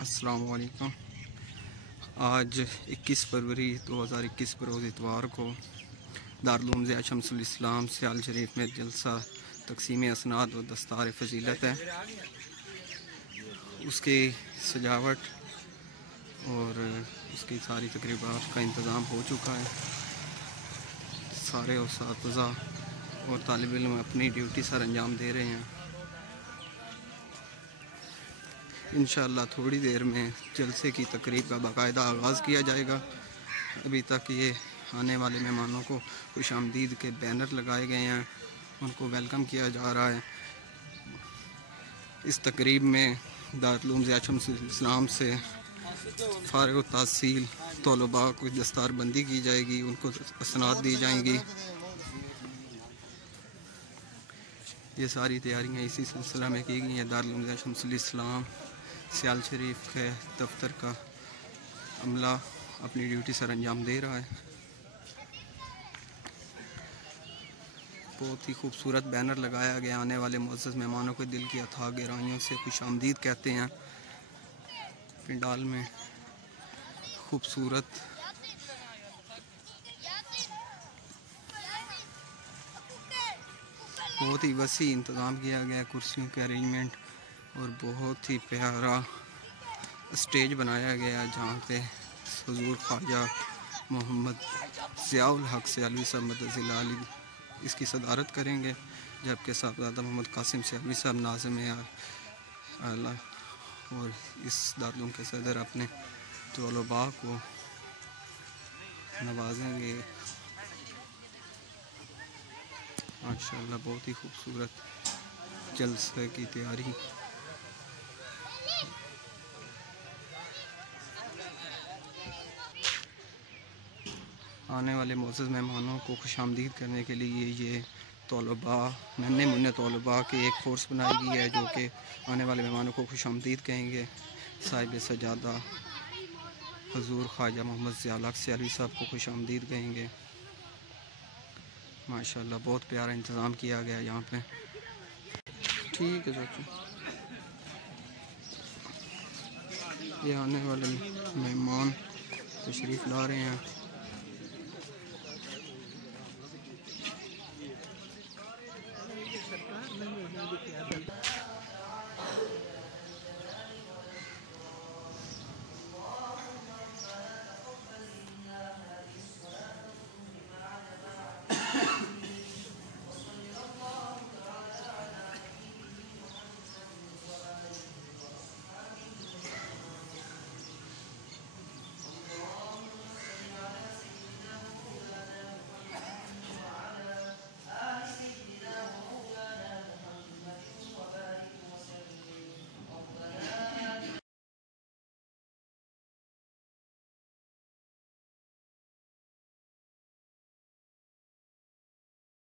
अस्सलाम वालेकुम। आज 21 फरवरी 2021 बरोज़ इतवार को दारुल उलूम ज़िया शम्सुल इस्लाम सियाल शरीफ में जलसा तक़सीम असनाद व दस्तार फ़जीलत है। उसकी सजावट और उसकी सारी तकरीबात का इंतज़ाम हो चुका है। सारे उस्ताज़ा और तालिब इल्म अपनी ड्यूटी सर अंजाम दे रहे हैं। इंशाअल्लाह थोड़ी देर में जलसे की तकरीब का बाकायदा आगाज़ किया जाएगा। अभी तक ये आने वाले मेहमानों को खुशामदीद के बैनर लगाए गए हैं, उनको वेलकम किया जा रहा है। इस तकरीब में दारुल उलूम ज़िया शम्सुल इस्लाम से फारिग तहसील तलबा को दस्तारबंदी की जाएगी, उनको असनाद दी जाएंगी। ये सारी तैयारियां इसी सिलसिला में की गई हैं। दारुल उलूम ज़िया शम्सुल इस्लाम सियाल शरीफ के दफ्तर का अमला अपनी ड्यूटी सर अंजाम दे रहा है। बहुत ही खूबसूरत बैनर लगाया गया। आने वाले मुअज़्ज़ज़ मेहमानों को दिल की अथाह गहराइयों से खुशामदीद कहते हैं। पंडाल में खूबसूरत बहुत ही वसी इंतज़ाम किया गया, कुर्सियों के अरेंजमेंट और बहुत ही प्यारा स्टेज बनाया गया जहाँ पे हुज़ूर ख्वाजा मोहम्मद ज़ियाउल हक़ सियालवी साहब मदद अली इसकी सदारत करेंगे, जबकि साहबज़ादा मोहम्मद कासिम सियालवी साहब नाज़िम आला और इस दारुल उलूम के सदर अपने तलबा को नवाजेंगे। माशाअल्लाह बहुत ही खूबसूरत जलसे की तैयारी। आने वाले मुअज़्ज़ज़ मेहमानों को खुशामदीद करने के लिए ये तलबा नन्हे मुन्ने तलबा की एक फ़ोर्स बनाई गई है, जो कि आने वाले मेहमानों को खुशामदीद कहेंगे। साहिब सजादा हुज़ूर ख्वाजा मोहम्मद ज़ियाउल हक़ सियालवी साहब को खुशामदीद कहेंगे। माशाअल्लाह बहुत प्यारा इंतज़ाम किया गया यहाँ पे। ठीक है चाचू, ये आने वाले मेहमान तशरीफ़ ला रहे हैं।